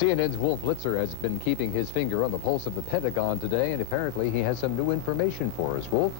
CNN's Wolf Blitzer has been keeping his finger on the pulse of the Pentagon today, and apparently he has some new information for us. Wolf?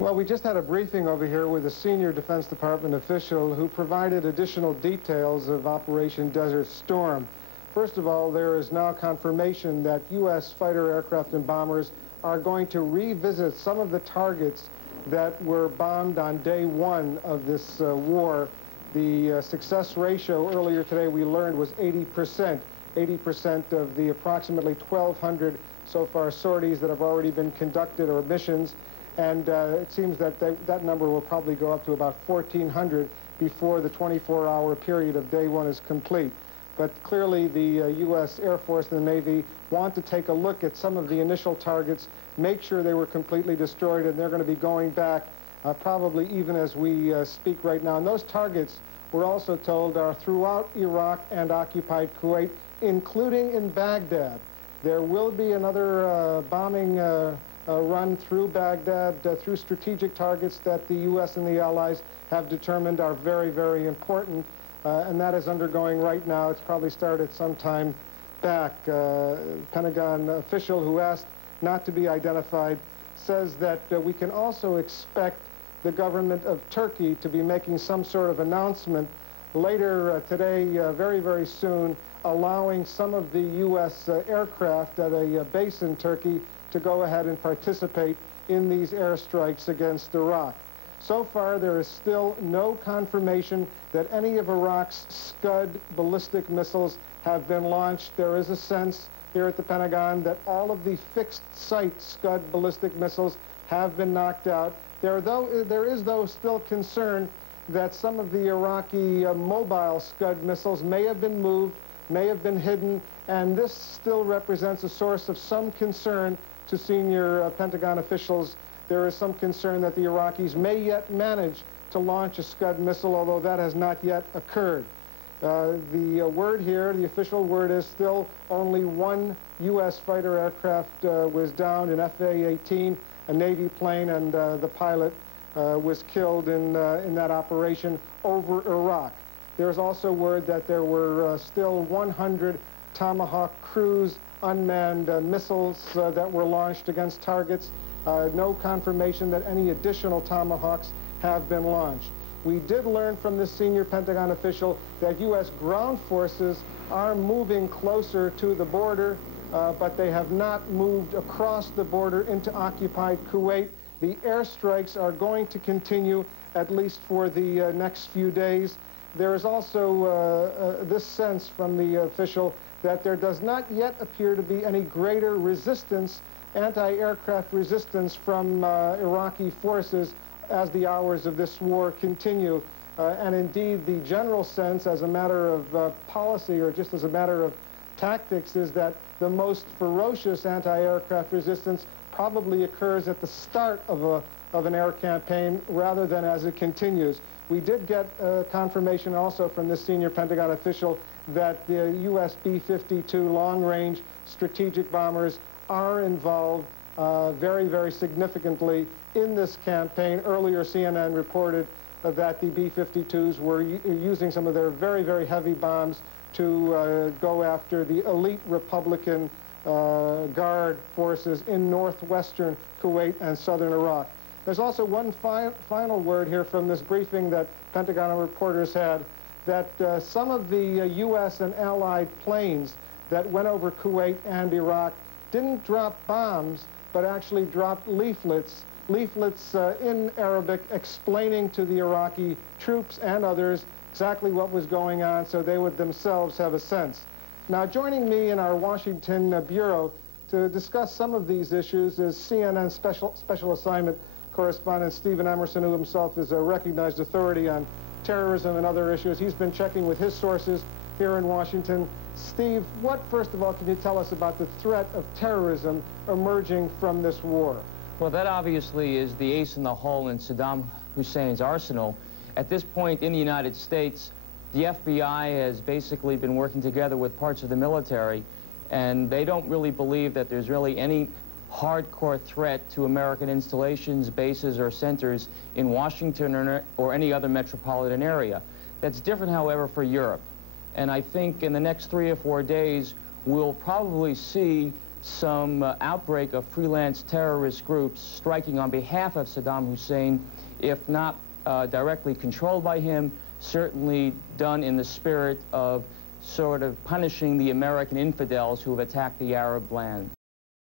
Well, we just had a briefing over here with a senior Defense Department official who provided additional details of Operation Desert Storm. First of all, there is now confirmation that U.S. fighter aircraft and bombers are going to revisit some of the targets that were bombed on day one of this war. The success ratio earlier today we learned was 80%. 80% of the approximately 1,200 so far sorties that have already been conducted or missions, and it seems that that number will probably go up to about 1,400 before the 24-hour period of day one is complete. But clearly the U.S. Air Force and the Navy want to take a look at some of the initial targets, make sure they were completely destroyed, and they're going to be going back probably even as we speak right now. And those targets, we're also told, are throughout Iraq and occupied Kuwait, including in Baghdad. There will be another bombing run through Baghdad, through strategic targets that the U.S. and the Allies have determined are very, very important, and that is undergoing right now. It's probably started sometime back. Pentagon official who asked not to be identified says that we can also expect the government of Turkey to be making some sort of announcement later today, very, very soon, allowing some of the U.S. aircraft at a base in Turkey to go ahead and participate in these airstrikes against Iraq. So far, there is still no confirmation that any of Iraq's Scud ballistic missiles have been launched. There is a sense here at the Pentagon that all of the fixed-site Scud ballistic missiles have been knocked out. There is, though, still concern that some of the Iraqi mobile Scud missiles may have been moved, may have been hidden, and this still represents a source of some concern to senior Pentagon officials. There is some concern that the Iraqis may yet manage to launch a Scud missile, although that has not yet occurred. The word here, the official word, is still only one U.S. fighter aircraft was downed, an FA-18, a Navy plane, and the pilot was killed in that operation over Iraq. There's also word that there were still 100 Tomahawk cruise unmanned missiles that were launched against targets. No confirmation that any additional Tomahawks have been launched. We did learn from this senior Pentagon official that U.S. ground forces are moving closer to the border, but they have not moved across the border into occupied Kuwait. The airstrikes are going to continue at least for the next few days. There is also this sense from the official that there does not yet appear to be any greater resistance, anti-aircraft resistance from Iraqi forces as the hours of this war continue. And indeed, the general sense as a matter of policy or just as a matter of tactics is that the most ferocious anti-aircraft resistance probably occurs at the start of an air campaign rather than as it continues. We did get confirmation also from this senior Pentagon official that the U.S. B-52 long-range strategic bombers are involved very, very significantly in this campaign. Earlier, CNN reported that the B-52s were using some of their very, very heavy bombs to go after the elite Republican Guard forces in northwestern Kuwait and southern Iraq. There's also one final word here from this briefing that Pentagon reporters had, that some of the U.S. and Allied planes that went over Kuwait and Iraq didn't drop bombs, but actually dropped leaflets in Arabic explaining to the Iraqi troops and others exactly what was going on so they would themselves have a sense. Now, joining me in our Washington bureau to discuss some of these issues is CNN special assignment correspondent Stephen Emerson, who himself is a recognized authority on terrorism and other issues. He's been checking with his sources here in Washington. Steve, what, first of all, can you tell us about the threat of terrorism emerging from this war? Well, that obviously is the ace in the hole in Saddam Hussein's arsenal. At this point in the United States, the FBI has basically been working together with parts of the military, and they don't really believe that there's really any hardcore threat to American installations, bases, or centers in Washington or any other metropolitan area. That's different, however, for Europe. And I think in the next 3 or 4 days, we'll probably see some outbreak of freelance terrorist groups striking on behalf of Saddam Hussein, if not directly controlled by him, certainly done in the spirit of sort of punishing the American infidels who have attacked the Arab land.